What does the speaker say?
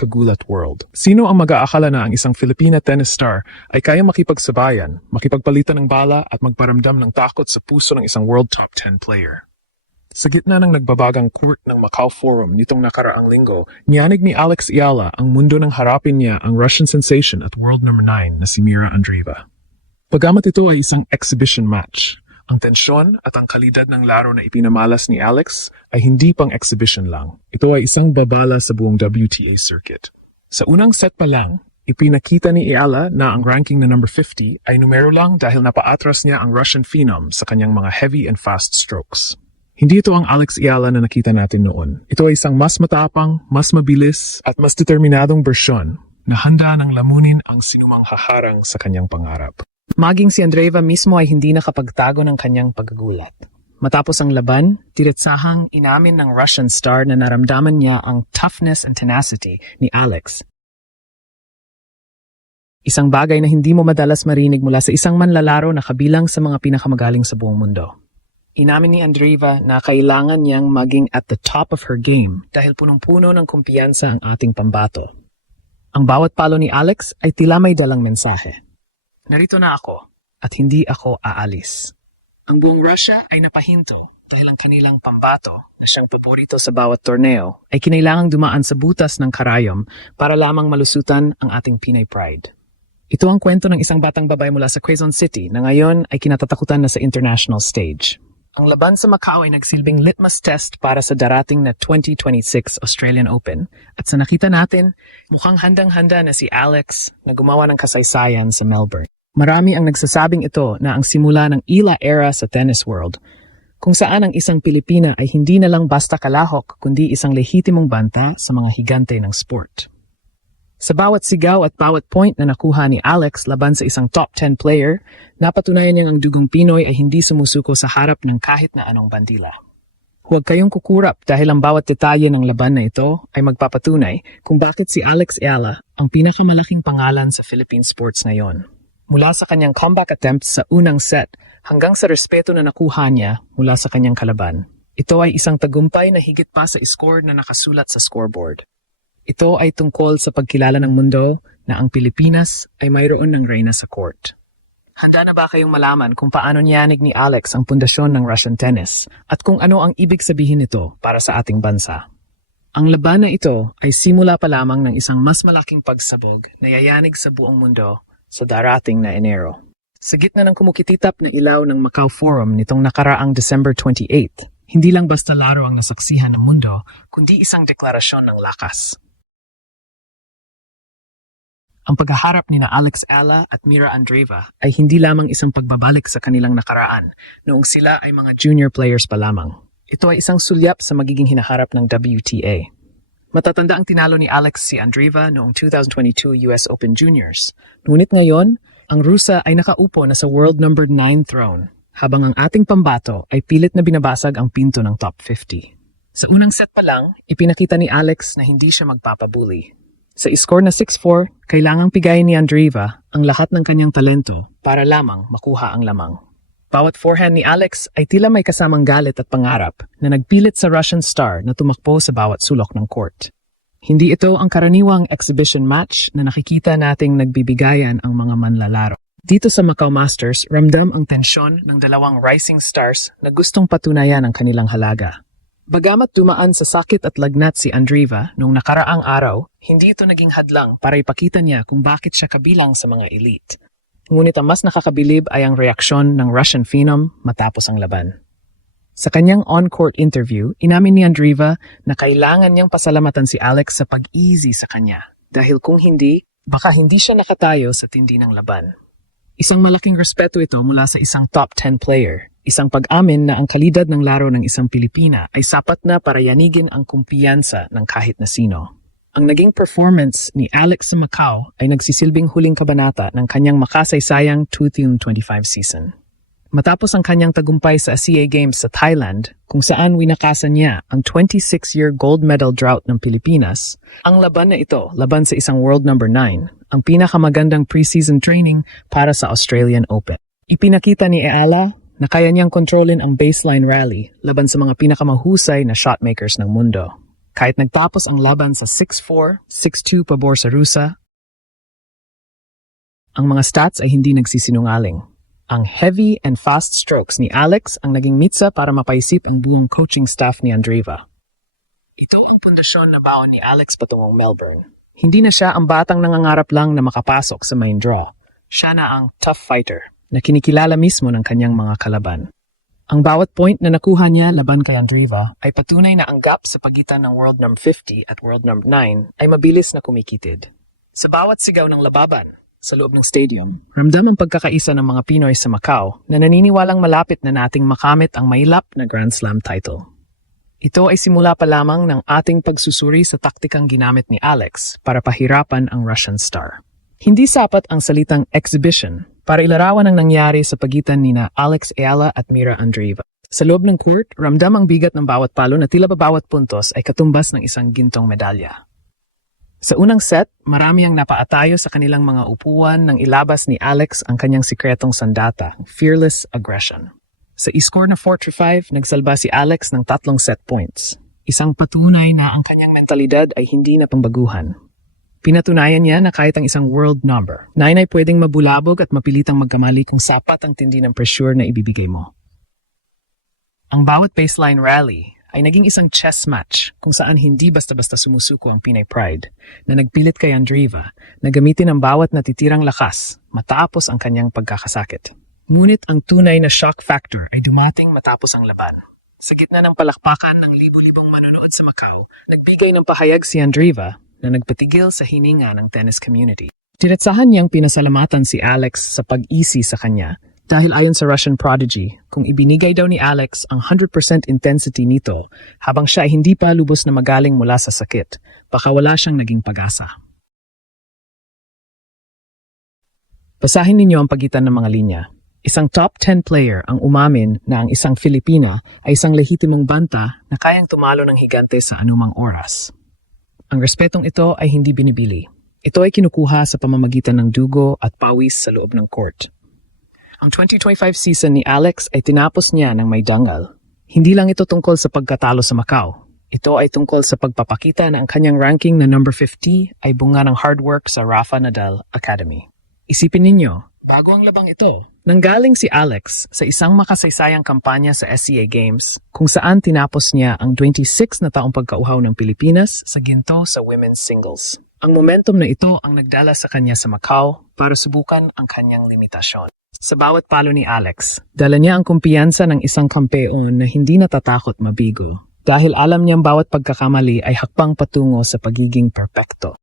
kagulat world. Sino ang mag-aakala na ang isang Filipina tennis star ay kaya makipagsabayan, makipagpalitan ng bala at magparamdam ng takot sa puso ng isang world top 10 player? Sa gitna ng nagbabagang court ng Macau Forum nitong nakaraang linggo, niyanig ni Alex Ayala ang mundo nang harapin niya ang Russian sensation at world number 9 na si Mira Andreeva. Bagamat ito ay isang exhibition match, ang tensyon at ang kalidad ng laro na ipinamalas ni Alex ay hindi pang exhibition lang. Ito ay isang babala sa buong WTA circuit. Sa unang set pa lang, ipinakita ni Ayala na ang ranking na number 50 ay numero lang dahil napaatras niya ang Russian phenom sa kanyang mga heavy and fast strokes. Hindi ito ang Alex Ayala na nakita natin noon. Ito ay isang mas matapang, mas mabilis at mas determinadong bersyon na handa ng lamunin ang sinumang haharang sa kanyang pangarap. Maging si Andreeva mismo ay hindi nakapagtago ng kanyang paggugulat. Matapos ang laban, diretsahang inamin ng Russian star na naramdaman niya ang toughness and tenacity ni Alex. Isang bagay na hindi mo madalas marinig mula sa isang manlalaro na kabilang sa mga pinakamagaling sa buong mundo. Inamin ni Andreeva na kailangan niyang maging at the top of her game dahil punong-puno ng kumpiyansa ang ating pambato. Ang bawat palo ni Alex ay tila may dalang mensahe. Narito na ako at hindi ako aalis. Ang buong Russia ay napahinto dahil ang kanilang pambato na siyang paborito sa bawat torneo ay kinailangang dumaan sa butas ng karayom para lamang malusutan ang ating Pinay pride. Ito ang kwento ng isang batang babae mula sa Quezon City na ngayon ay kinatatakutan na sa international stage. Ang laban sa Macau ay nagsilbing litmus test para sa darating na 2026 Australian Open at sa nakita natin, mukhang handang-handa na si Alex na gumawa ng kasaysayan sa Melbourne. Marami ang nagsasabing ito na ang simula ng Ila era sa tennis world, kung saan ang isang Pilipina ay hindi na lang basta kalahok kundi isang lehitimong banta sa mga higante ng sport. Sa bawat sigaw at bawat point na nakuha ni Alex laban sa isang top 10 player, napatunayan niyang ang dugong Pinoy ay hindi sumusuko sa harap ng kahit na anong bandila. Huwag kayong kukurap dahil ang bawat detalye ng laban na ito ay magpapatunay kung bakit si Alex Ayala ang pinakamalaking pangalan sa Philippine sports ngayon. Mula sa kanyang comeback attempts sa unang set hanggang sa respeto na nakuha niya mula sa kanyang kalaban. Ito ay isang tagumpay na higit pa sa score na nakasulat sa scoreboard. Ito ay tungkol sa pagkilala ng mundo na ang Pilipinas ay mayroon ng reyna sa court. Handa na ba kayong malaman kung paano niyanig ni Alex ang pundasyon ng Russian tennis at kung ano ang ibig sabihin nito para sa ating bansa? Ang laban na ito ay simula pa lamang ng isang mas malaking pagsabog na yayanig sa buong mundo sa darating na Enero. Sa gitna ng kumukititap na ilaw ng Macau Forum nitong nakaraang December 28, hindi lang basta laro ang nasaksihan ng mundo, kundi isang deklarasyon ng lakas. Ang paghaharap ni na Alex Ayala at Mira Andreeva ay hindi lamang isang pagbabalik sa kanilang nakaraan noong sila ay mga junior players pa lamang. Ito ay isang sulyap sa magiging hinaharap ng WTA. Matatanda ang tinalo ni Alex si Andreeva noong 2022 US Open Juniors. Ngunit ngayon, ang Rusa ay nakaupo na sa world number 9 throne, habang ang ating pambato ay pilit na binabasag ang pinto ng top 50. Sa unang set pa lang, ipinakita ni Alex na hindi siya magpapabuli. Sa score na 6-4, kailangang pigayin ni Andreeva ang lahat ng kanyang talento para lamang makuha ang lamang. Bawat forehand ni Alex ay tila may kasamang galit at pangarap na nagpilit sa Russian star na tumakbo sa bawat sulok ng court. Hindi ito ang karaniwang exhibition match na nakikita nating nagbibigayan ang mga manlalaro. Dito sa Macau Masters, ramdam ang tensyon ng dalawang rising stars na gustong patunayan ang kanilang halaga. Bagamat dumaan sa sakit at lagnat si Andreeva noong nakaraang araw, hindi ito naging hadlang para ipakita niya kung bakit siya kabilang sa mga elite. Ngunit ang mas nakakabilib ay ang reaksyon ng Russian phenom matapos ang laban. Sa kanyang on-court interview, inamin ni Andreeva na kailangan niyang pasalamatan si Alex sa pag-easy sa kanya. Dahil kung hindi, baka hindi siya nakatayo sa tindi ng laban. Isang malaking respeto ito mula sa isang top 10 player. Isang pag-amin na ang kalidad ng laro ng isang Pilipina ay sapat na para yanigin ang kumpiyansa ng kahit na sino. Ang naging performance ni Alex sa Macau ay nagsisilbing huling kabanata ng kanyang makasaysayang 2025 season. Matapos ang kanyang tagumpay sa ASEA Games sa Thailand, kung saan winakasan niya ang 26-year gold medal drought ng Pilipinas, ang laban na ito laban sa isang world number 9, ang pinakamagandang preseason training para sa Australian Open. Ipinakita ni Ayala na kaya niyang kontrolin ang baseline rally laban sa mga pinakamahusay na shotmakers ng mundo. Kahit nagtapos ang laban sa 6-4, 6-2 pabor sa Rusa, ang mga stats ay hindi nagsisinungaling. Ang heavy and fast strokes ni Alex ang naging mitsa para mapaisip ang buong coaching staff ni Andreeva. Ito ang pundasyon na baon ni Alex patungong Melbourne. Hindi na siya ang batang nangangarap lang na makapasok sa main draw. Siya na ang tough fighter na kinikilala mismo ng kanyang mga kalaban. Ang bawat point na nakuha niya laban kay Andreeva ay patunay na ang gap sa pagitan ng World Number 50 at World Number 9 ay mabilis na kumikitid. Sa bawat sigaw ng lababan, sa loob ng stadium, ramdam ang pagkakaisa ng mga Pinoy sa Macau na naniniwalang malapit na nating makamit ang mailap na Grand Slam title. Ito ay simula pa lamang ng ating pagsusuri sa taktikang ginamit ni Alex para pahirapan ang Russian star. Hindi sapat ang salitang exhibition para ilarawan ang nangyari sa pagitan nina Alex Ayala at Mira Andreeva. Sa loob ng court, ramdam ang bigat ng bawat palo na tila ba bawat puntos ay katumbas ng isang gintong medalya. Sa unang set, marami ang napaatayo sa kanilang mga upuan nang ilabas ni Alex ang kanyang sikretong sandata, fearless aggression. Sa score na 4-5, nagsalba si Alex ng 3 set points. Isang patunay na ang kanyang mentalidad ay hindi na pangbaguhan. Pinatunayan niya na kahit ang isang world number, 9 ay pwedeng mabulabog at mapilitang magkamali kung sapat ang tindi ng pressure na ibibigay mo. Ang bawat baseline rally ay naging isang chess match kung saan hindi basta-basta sumusuko ang Pinay Pride na nagpilit kay Andreeva na gamitin ang bawat natitirang lakas matapos ang kanyang pagkakasakit. Ngunit ang tunay na shock factor ay dumating matapos ang laban. Sa gitna ng palakpakan ng libo-libong manonood sa Macau, nagbigay ng pahayag si Andreeva na nagpatigil sa hininga ng tennis community. Diretsahan niyang pinasalamatan si Alex sa pag-isi sa kanya dahil ayon sa Russian prodigy, kung ibinigay daw ni Alex ang 100% intensity nito habang siya ay hindi pa lubos na magaling mula sa sakit, baka wala siyang naging pag-asa. Basahin ninyo ang pagitan ng mga linya. Isang top 10 player ang umamin na ang isang Filipina ay isang lehitimong banta na kayang tumalo ng higante sa anumang oras. Ang respetong ito ay hindi binibili. Ito ay kinukuha sa pamamagitan ng dugo at pawis sa loob ng court. Ang 2025 season ni Alex ay tinapos niya ng may dangal. Hindi lang ito tungkol sa pagkatalo sa Macau. Ito ay tungkol sa pagpapakita na ang kanyang ranking na number 50 ay bunga ng hard work sa Rafa Nadal Academy. Isipin ninyo, bago ang labang ito, nanggaling si Alex sa isang makasaysayang kampanya sa SCA Games kung saan tinapos niya ang 26 na taong pagkauhaw ng Pilipinas sa ginto sa women's singles. Ang momentum na ito ang nagdala sa kanya sa Macau para subukan ang kanyang limitasyon. Sa bawat palo ni Alex, dala niya ang kumpiyansa ng isang kampeon na hindi natatakot mabigo dahil alam niyang bawat pagkakamali ay hakbang patungo sa pagiging perpekto.